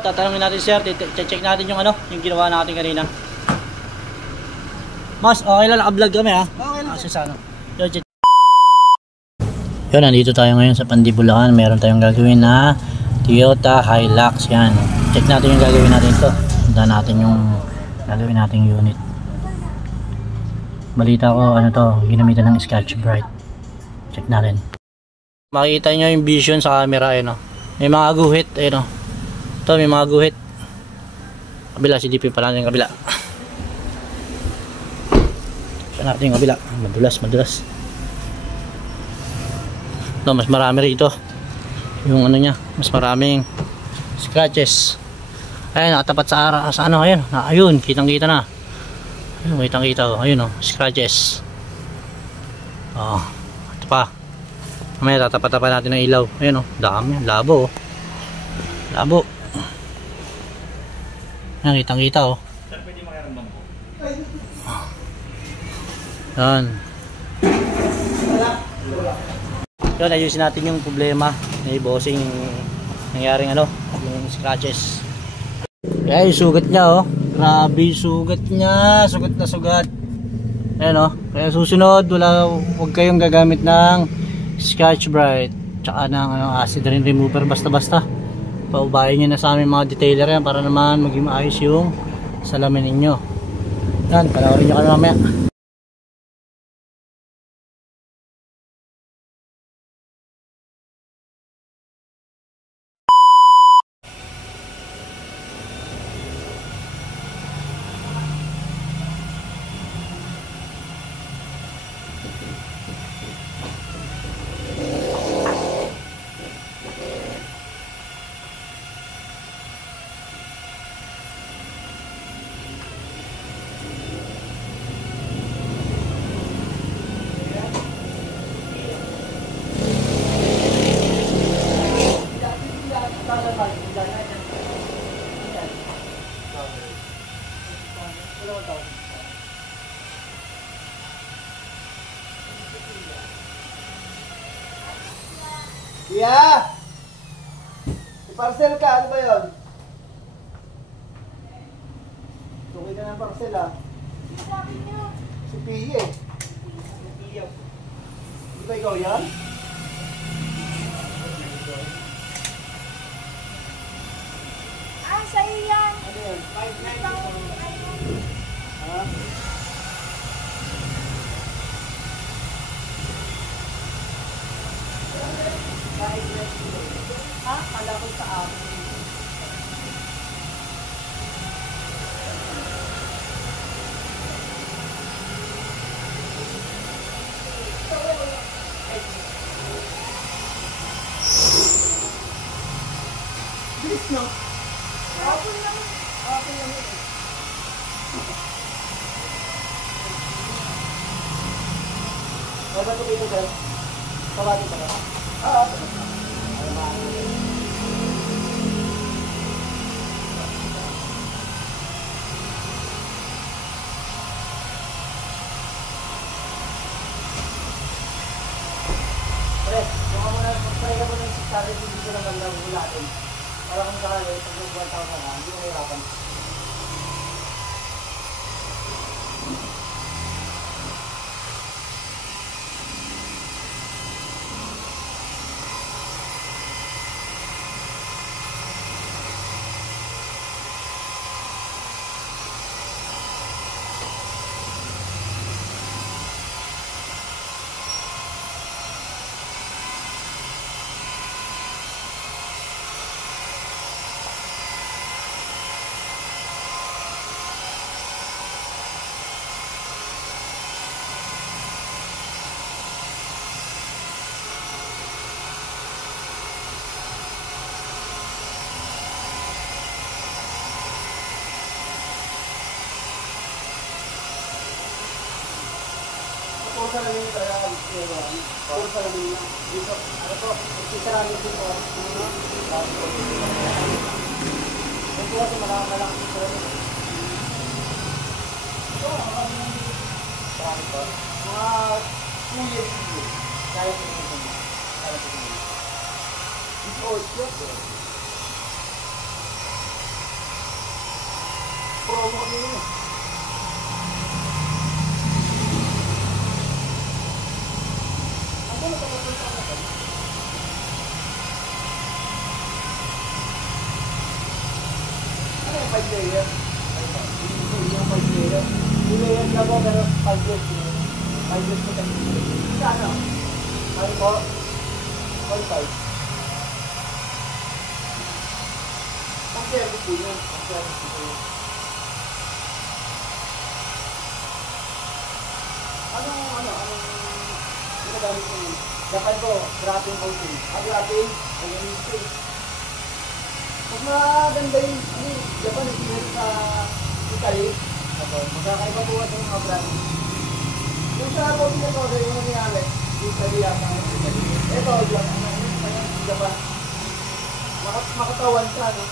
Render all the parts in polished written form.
Tatanungin natin sir, check natin yung ano, yung ginawa natin kanina. Mas, okay lang, naka-vlog kami ha. Okay lang. Kasi sa ano. Yun, nandito tayo ngayon sa Pandibulacan. Meron tayong gagawin na Toyota Hilux. Yan. Check natin yung gagawin natin ito. Punta natin yung gagawin nating unit. Balita ko, ano to, ginamitan ng Scotch-Brite. Check natin. Makikita nyo yung vision sa camera, ayun o. May mga guhit, ayun o. Ito, may mga guhit. Kabila, CDP pala natin yung kabila. Ito natin yung kabila. Madulas. Ito, mas marami rito. Yung ano nya, mas maraming scratches. Ayun, nakatapat sa ano, ayun. Ayun, kitang-kita na. Ayun, kitang-kita o. Ayun o, scratches. Oh, ito pa. Mamaya tatapat-tapat natin ng ilaw. Ayun o, dami. Labo o. Labo. Yan, kitang-kita o. Sir, pwede makiramdam po. Yan. Yun, ayusin natin yung problema na bossing nangyaring ano, yung scratches. Kaya yung sugat niya oh. Grabe sugat niya. Sugat na sugat. Ayan oh. Kaya susunod, huwag kayong gagamit ng Scotch-Brite tsaka ng ano, acid rain remover basta-basta. Paubahin nyo na sa aming mga detailer yan para naman maging maayos yung salamin ninyo. Yan, panoorin nyo kami mamaya. Kuya! Parcel ka, ano ba yun? Tukay ka ng parcel ah. Si Pia eh. Di ba ikaw yan? Ah, sa'yo yan. Ano yan? Ha? Ha? Kala ko sa akin. Bilis no? Okay lang. Okay lang. Ano ba ito dito dyan? Pabati ka ba? Pre, try ka muna yung 600 dito ng gandang natin. Para kung sakali, pag nagbuwan tao ka na, hindi mo mahirapan. Puro sa lamin ito, puro sa lamin lang. Dito, ano to, isarami dito. Ito kasi malaki dito. Marami to. Mga 2 years dito. Kaya ko nito. Dito, ito. mo kami yun eh. Ano na talagang sa akin? Ano yung 5 layer? Hindi yung 5 layer. 2 layer ka po pero 5 years. 5 years ko tayo. Sa ano? Ano po? 5. Ang service po yun. Ang service po yun. Anong ginagamit mo yun? Dapat po, dropping coating. Dropping? Ayan yung space. Mas maganda yung Japan yung pinag sa Italy. Magkakaiba po at yung mga brand. Yung sa coating na to, yung nangyari, Italy yata. Ito, Japan. Makatawan ka, no?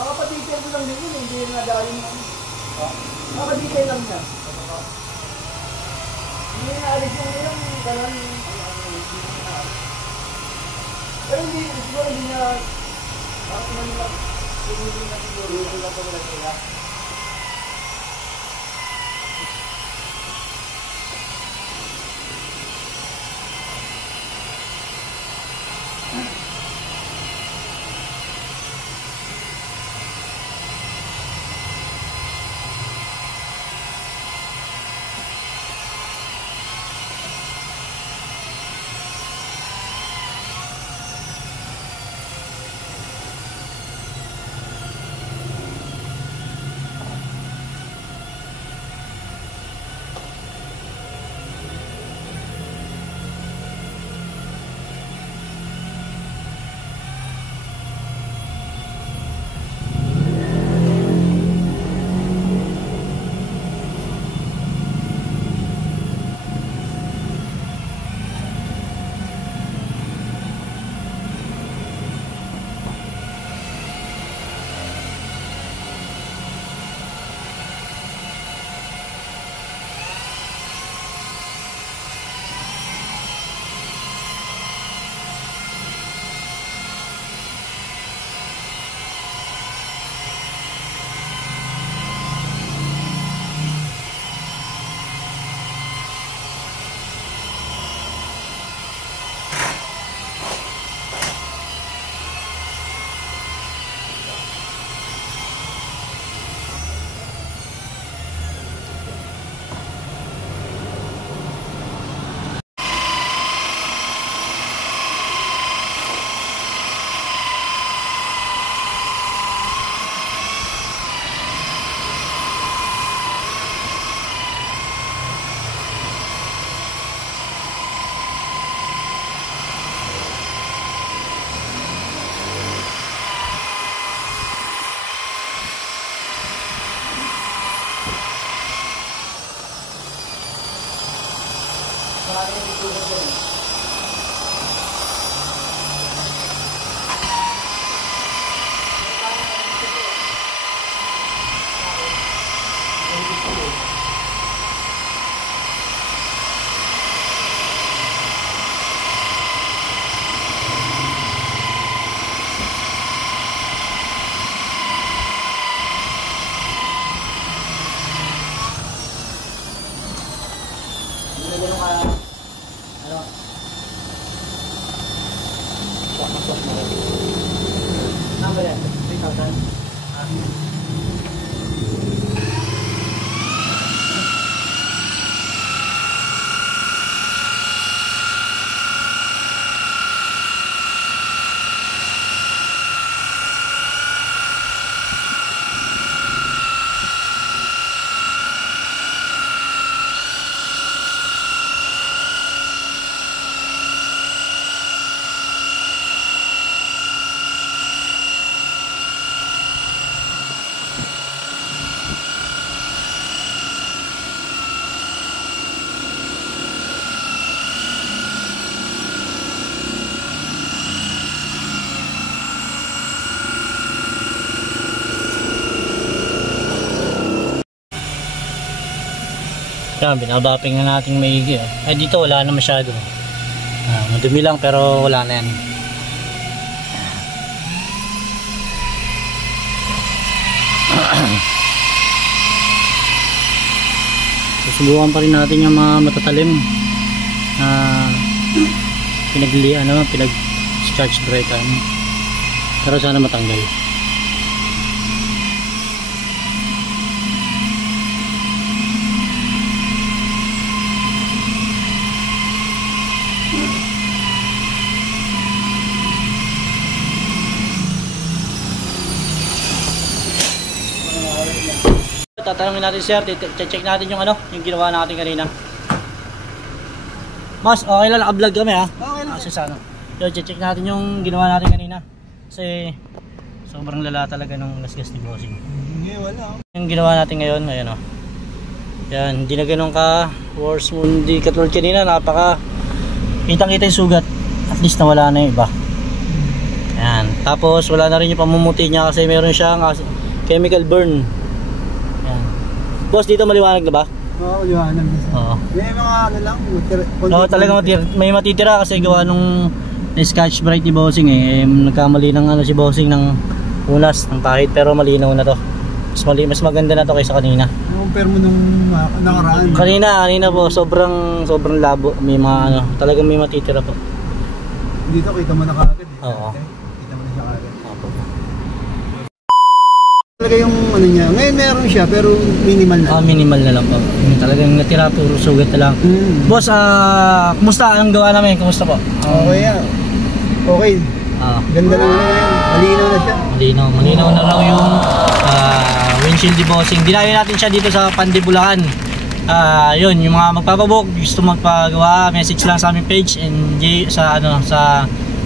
Kapag-detail ko lang din yun, hindi yung nadali mo. Kapag-detail lang niya. Hindi naalis yung ilang gano'n. Pero hindi, siguro hindi niya, bakit naman nila, hindi na siguro, hindi na ito nila sila. Marami yung tutulong dyan eh. Number yan, 3,000. Yan, binabapping na natin maigi. Eh dito wala na masyado. Madumi lang pero wala na yan. Susubukan pa rin natin yung mga matatalim na pinag-scratch breakan. Pero sana matanggal. Tatanungin natin sir, check natin yung yung ginawa natin kanina. Mas, okay lang, naka-vlog kami ha. Okay lang. Kasi sa check natin yung ginawa natin kanina. Kasi sobrang lala talaga nung gasgas ni bossing. Hindi, wala. Yung ginawa natin ngayon, ayan o. Yan, hindi na ganun ka worse, hindi katulad kanina, napaka kitang-kita yung sugat. At least nawala na yung iba. Yan, tapos wala na rin yung pamumuti niya kasi meron siyang chemical burn. Yan. Boss, dito maliwanag na ba? Oo, liwanag. Oo. May mga lang. Oo, talagang may matitira kasi gawa nung scotch bright ni bossing nagkamali ng si bossing ng unas ng pahit pero malinaw na to. Mas maganda na to kaysa kanina. Compare mo nung nakaraan. Kanina po sobrang labo, may mga talagang may matitira po. Dito kita mo na kaagad. Oo. Kita mo na siya kaagad. Talaga yung niya. Ngayon meron siya pero minimal na. Minimal na lang po. Talagang natira puro sugat na lang. Boss, kumusta ang gawa namin? Kumusta po? Okay yan. Okay. Ganda na yan. Malinaw na siya. Malinaw na raw yung windshield debossing. Dinayo natin siya dito sa Pandibulacan. Yun, yung mga magpapabok, gusto magpagawa, message lang sa aming page and sa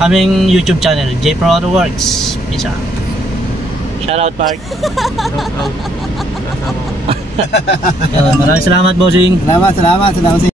aming YouTube channel, J Pro Auto Works. Peace out. Shout out, Park. Maraming salamat, bossing. Salamat.